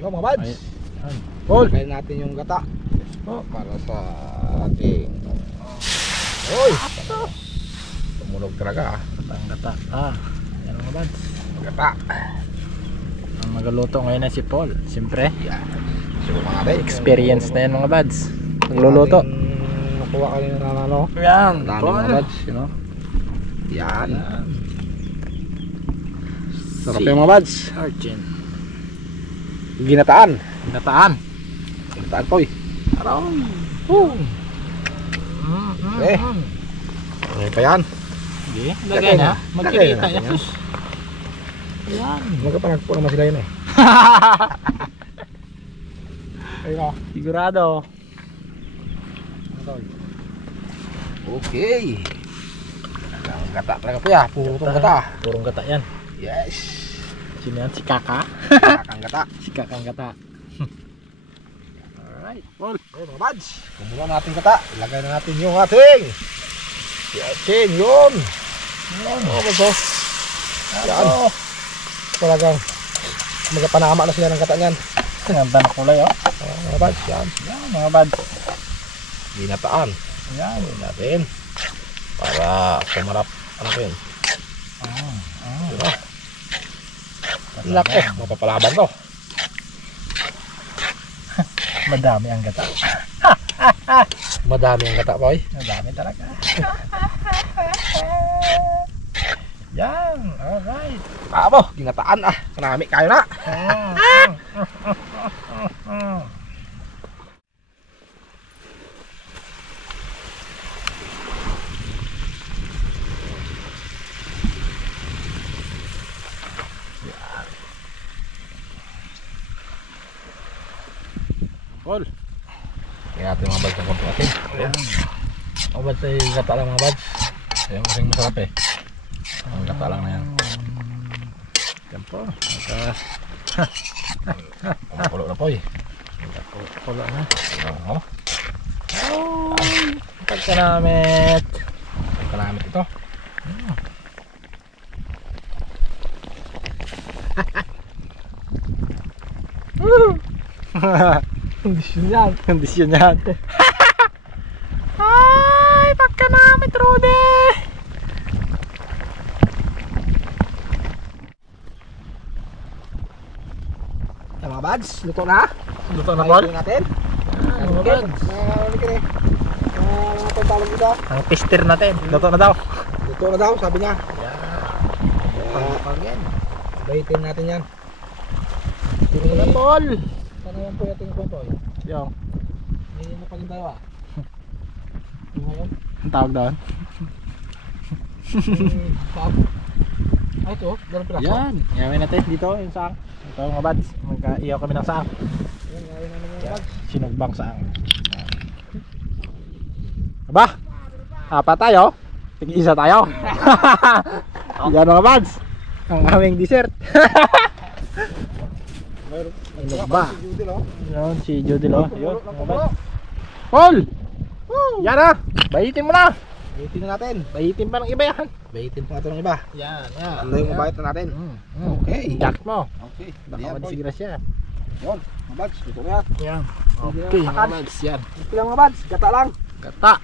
Yung mga bads. Paul. Kain natin yung gata. Para sa ating. Oy. Tumunog talaga ah. Gata. Ayan mga bads. Gata. Ang magluto ngayon ay si Paul. Siyempre. Yan. So mga bads. Experience na yan mga bads. Nagluluto. Nakuha kanina na ano. Yan. Dami mga bads. You know. Yan. Sarap yung mga bads. Argent. Ginataan. Ginataan. Ginataan po eh. Araw. Okay. Okay pa yan. Sige. Lagay na. Magkikita yan. Yan. Magkapanag po naman sila yun eh. Ayun. Sigurado. Okay. Ang gata talaga po ya. Purong gata. Purong gata yan. Yes. Sino yan? Si Kaka? Kakang gata. Si Kakang gata. Alright. Paul. Okay mga bads. Kumuha natin gata. Ilagay na natin yung ating. Yasin yun. Oh bago. Yan. Talagang magpanama na sila ng gata niyan. Ganda na kulay oh. Mga bads yan. Yan mga bads. Ginataan. Yan. Gawin natin. Para sumarap. Ano ko yun? Diba? Laki. Mapapalaban to. Madami ang gata. Madami ang gata boy. Madami talaga. Yan. Alright. Abo, ginataan ah. Kanami kayo na. Paul. Kaya natin mga bads ng konti natin. Ayan. Mga bads ay gata lang mga bads. Ayan kasing masarap eh. Ang gata lang na yan. Yan po. Kulo na po eh. Kulo na. Oo. Pagkanamit. Pagkanamit ito. Kondisyon yan. Kondisyon yan. Ay, pagkanamit Rudy. Mga bads, luto na. Luto na Paul? Luto natin. Mga bads. Ano tawag dito? Ang pister natin. Luto na daw. Luto na daw, sabi niya. Pang yan. Bahitin natin yan. Luto na Paul. Sana yan po yung ating kwento eh. Yung. May napagin tayo ah. Yung ngayon. Ang tawag doon? Ay ito, ganun pala. Yan. Gawin natin dito yung saang. Ito mga bads. Magka-iyaw kami ng saang. Yan, gawin namin yung bads. Sinugbang saang. Aba? Apat tayo? Tig-isa tayo? Yan mga bads. Ang aming dessert. Ano ba? Yun, si Judil oh. Yun, mga bads. Paul! Yan ah! Bahitin mo na! Bahitin na natin. Bahitin pa ng iba yan. Bahitin po natin ng iba. Yan, yan. Ano yung mabahit na natin? Okay. Jack mo. Okay. Baka madisigra siya. Yun, mga bads, luto na yan. Yan. Okay, mga bads. Yan. Ito lang mga bads, gata lang. Gata.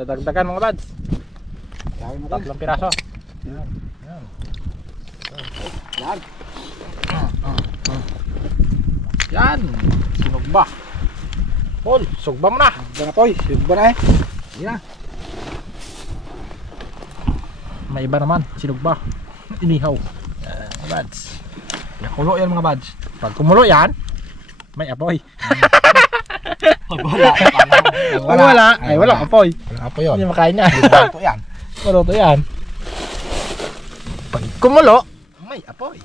Nadagdagan mga bads. Gawin natin. 3 piraso. Yan. Yan. Yan. Yan. Sinugba. Paul, sugba mo na. Sugba na Toy. Sugba na eh. Yan na. May iba naman. Sinugba. Inihaw. Mga bads. Nakulo yan mga bads. Pag kumulo yan, may apoy. Wala. Pag wala, ay walang apoy. Walang apoy yun. Hindi makain niya. Luto yan. Maluto yan. Pag kumulo, may apoy.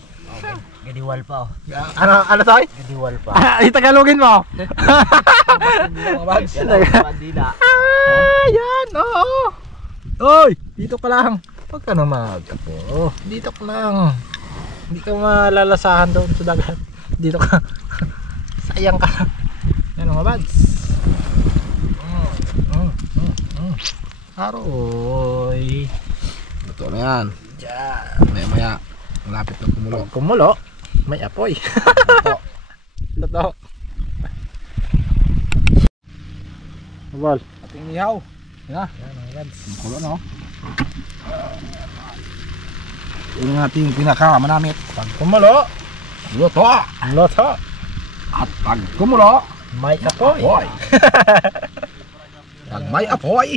Gadiwal pa oh. Ano Toy? Gadiwal pa. Itagalogin mo. Mga bads. Bandila. Yan, oo. Oy, dito ka lang. Huwag ka na mag-apo. Dito ka lang. Hindi ka malalasahan doon sa dagat. Dito ka. Sayang ka. Yan mga bads. Aroy. Luto na yan. Diyan. Maya maya. Malapit na kumulo. Kumulo. May apoy. Luto. Luto. Bal. Ating nihaw. Yan. Yan mga buds. Makulo no. Yun ang ating pinakamanamit. Pag kumulo, Luto. luto. At pag kumulo, May apoy. apoy. Pag may apoy,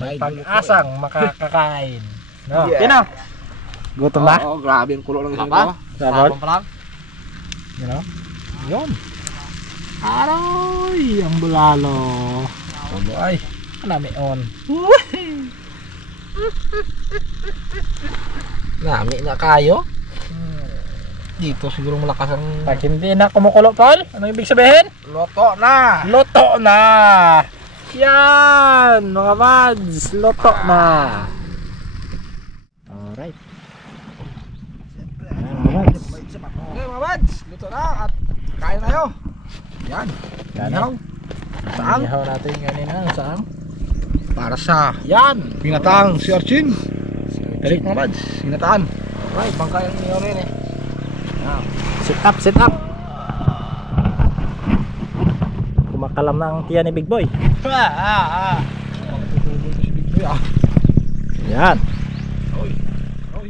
May pag-asang makakakain. No. Yeah. Yan o. Gutom na? Oo, grabe ang kulo ng isang Apa? ito. Sabol? pa lang. Yan o. Yun. Aroy, ang bulalo. Kulo ay. Nami on. Nami na kayo. Dito siguro malakas ang Pag hindi na kumukulo, Paul, ano ibig sabihin? luto na. Luto na! Yan! Mga buds, luto na! Alright. Okay mga buds, luto na at kain tayo. Yan. Nihaw. Saan? Ihaw natin kanina. Saan? Para sa Yan! pinatang si Archin. Balik mga buds, pinataan. Right, bangka yung niyo rin eh. Sit up, sit up! Kumakalam na ang tiyan ni Big Boy. Si Big Boy ah. Yan! Oy. Oy.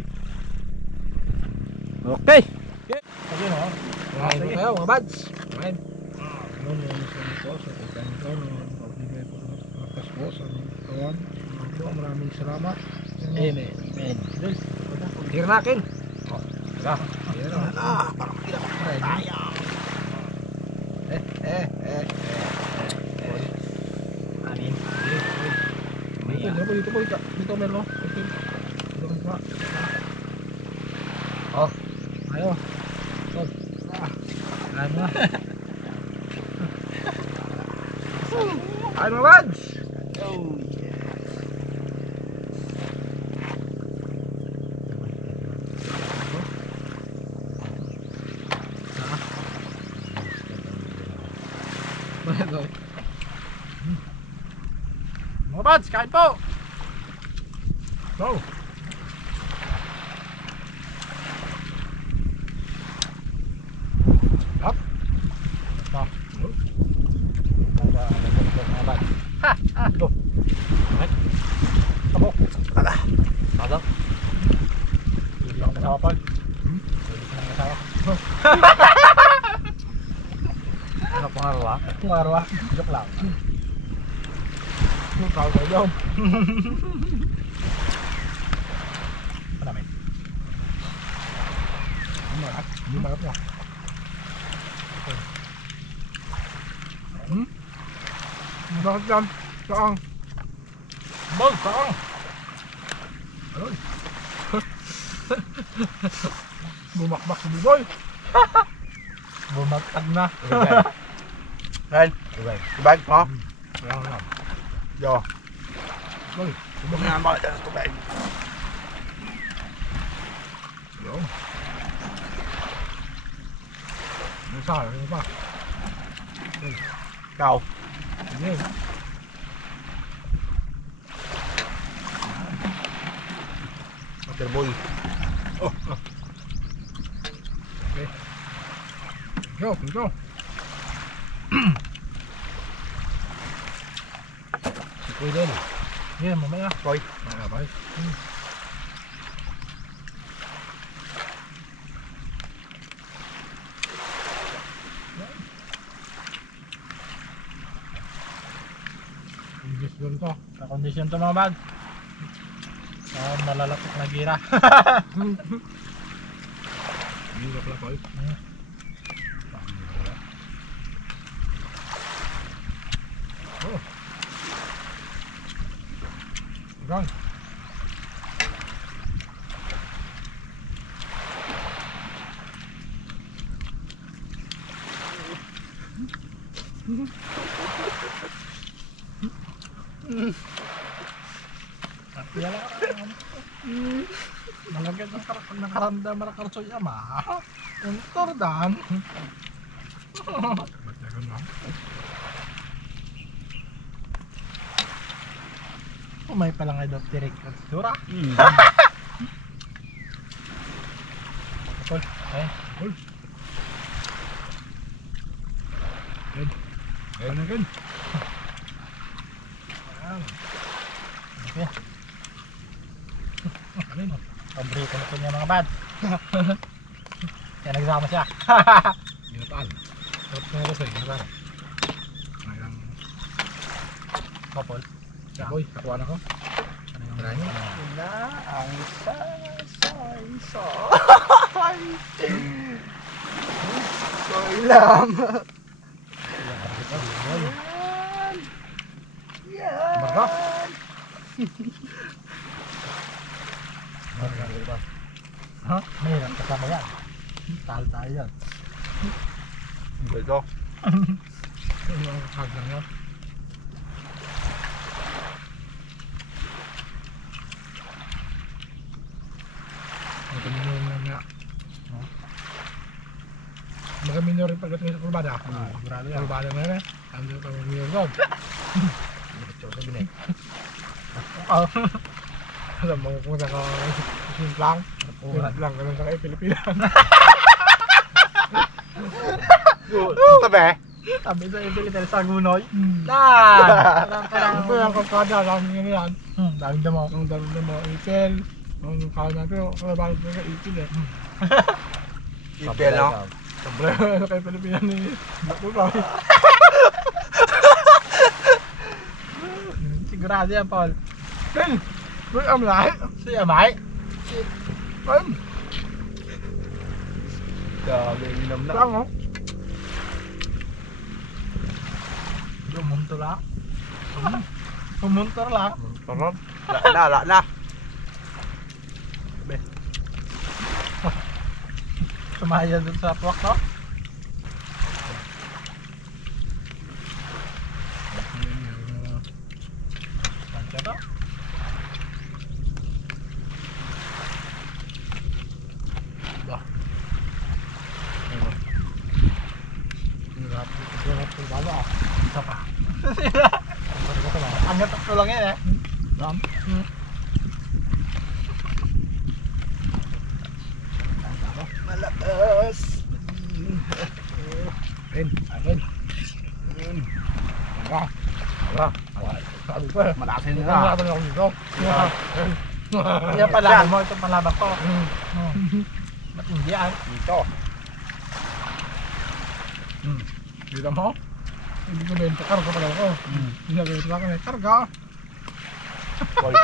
Okay! Ayun oh. Kain tayo mga buds. Kain. Ano mo sa ito sa pagkain ko ng pagbibigay po ng lakas po sa kawan. Maraming salamat. Amen. Amen. Tira natin. Tira. Tira na. Parang tira. Tayo. Amin. Dito po. Dito meron. Dito pa. Oh. Ayo. Ano? Kain mga buds. Mga buds, kain po! Go. Up. Ha! Ha! Go! Tabok! Ano? Hindi lang kasama pa. Hindi lang kasama. Ano pangarwa? Kung araw ah, joke lang. Tawag tayo dyan. Marami. Hindi marap na. Bakit yan? Saan? Bog! Saan? Ayun. Bumakbak si Biboy. Bumagtag na. Ren. Tubig po. Yo. Boy. Tubig na ba dyan sa tubig? Yo. Ano pa? Ikaw. Sige. Waterboy. Oh. Okay. Go, go. Si Kuy din. Yan, mamaya. Koy. Bye. Ingles doon to. Sa kondisyon to mga bag. Malalapit na gira. Hirap lang Koy. Oh. Gang. Yala. Malagyan ng nakaranda marakarso yama. Untor dan. Bagdagan lang. Umay pa lang ay Dr. Rick at Dura. Tol. Ayun na gan. Paborito na po niya mga bad. Kaya nagsama siya. Ginataan. Sarap na ito sa'yo. Ginataan. Mayroong Kapol. boy. Kakuha na ko. Ano yung Marami. Na ang sasay. Soy lang. Yan. Marga. Ha? Mayroon kasama yan. Tahal tayo yan. Ito. Ano ang kag lang yan? Ito minyo na nga. Mga minyo rin pagdating sa kurbada. Sigurado yan. Kurbada na yan eh. Ano pa mga minyo doon? Sa binig. Alam mo kung naka-simplang. Simplang ka lang sa Pilipinas. Tabi. Sabi sa Pilipinas sa Gunoy. Ano ba yung kakada? Alam nyo na yan. Daming damo. Ang dami na mga ipel. Ang kala natin, kalabalit na ka ipel eh. Ipel no? Sabre na kay Pilipinas ni Bukoy. Sigurado yan, Paul. Ben! Ben, am lahat. Si Amay. Ben! Dami minam na. Saan mo? Lumunto lang. Lumunto lang. Sarap. La na. Sumaya dun sa puwak, no? Pancha to? Hirap kurbada ah. Isa pa. Angat ko lang yan eh. Ram. Malakas. Ben, akin. Aga. Aga. Sabi ko eh. Malakas na. Nalaban ako dito. Yan pala mo, ito palabak ko. Ba't hindi ah? Dito. Dito mo? Hindi ko benta. Karga pala ako. Sinabenta lang kami. Karga. Hoy.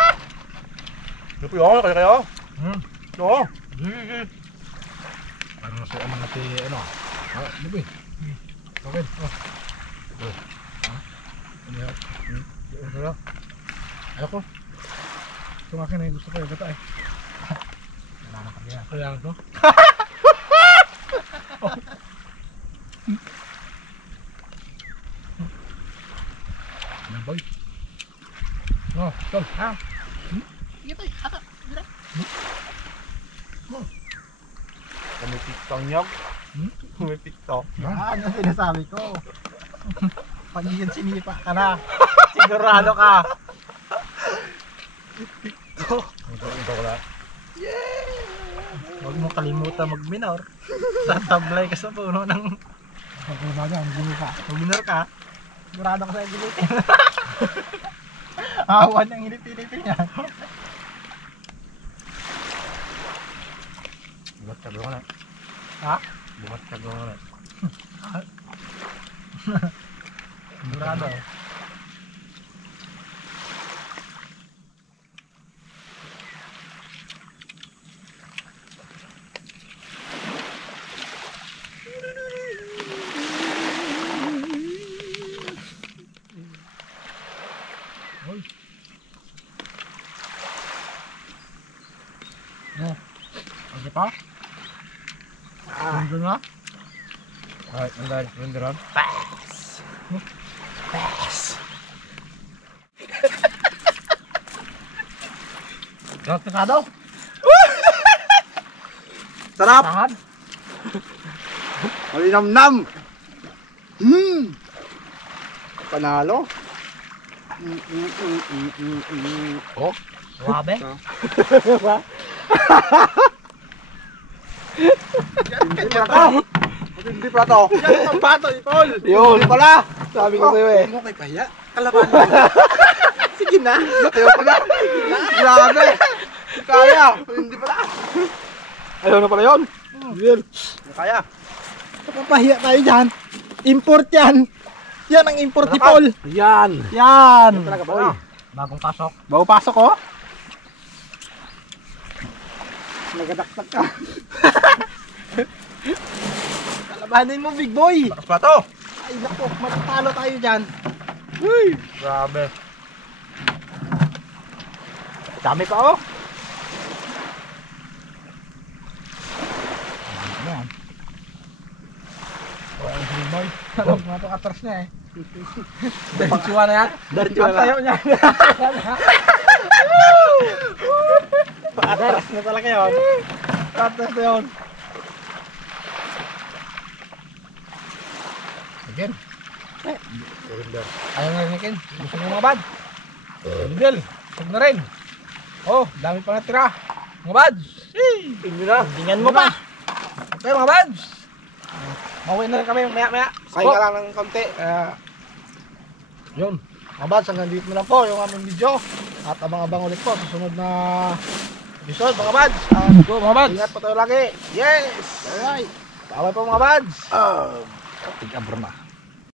Ito yun, kayo. Oo. Ano sa ano natin ano? Ah, libi. Okay. Oh. Ano yan? Ano? Ayoko. Ito nga akin eh. Gusto ko yung gata eh. Wala na kami yan. Kaya ito. Ano boy? Oh, tol. Ah. Sige tayo, hata. Kami TikTok nyog. Kami TikTok. Yan ang sinasabi ko. Pag yun sinipa ka na, sigurado ka. Ito ko lang. Huwag mo kalimutan mag-minor. Tatablay ka sa puno ng Pagkakita dyan, gini ka. mag-minor ka. Sigurado ka sa gilitin. Awan ng hilip-hilipin yan. Bumat ka doon na. Ha? Bumat ka doon na. Sigurado. Ano pa? Ano na? Ay, andar, renderan. Pass! Sarap na daw. Sarap! Tahan! Malinamnam! Panalo. Oh, Wabe? Hindi plato. Hindi plato. Yan ang bato, Paul. Yun. Hindi pala. Sabi ko sa'yo eh. Ano kay Paya? Kalaban. Sige na. Ayaw pala. Grabe. Kaya. Hindi pala. Ayaw na pala yun. Will. Kaya. Papahiya tayo dyan. Import yan. Yan ang import ni Paul. Yan. Yan. Talaga pala. Bagong pasok. Bago pasok oh. Nagadaktak ka. Kalabanin mo, big boy. Bakas plato. Ay naku, matatalo tayo dyan. Grabe. Dami pa oh. Yan. Alam mo ito atras na eh. Diretsuwa na yan. Diretsuwa na. Tayo niya. Atras na talaga yun. Atras na yun. Again. Ayaw nga rin Ken. Gusto mo mga bad. Lidl. Huwag na rin. Oh, dami pa natira. Mga bads. Tingnan mo pa. Okay mga bads. Mauwi na rin kami maya. Kain ka lang ng konti. Yun. Mga bads, hanggang dito na lang po yung aming video. At abang-abang ulit po sa sunod na episode mga bads. Go mga bads. Ingat po tayo lagi. Yes. Alright. Bawal po mga bads. Tig-abra na.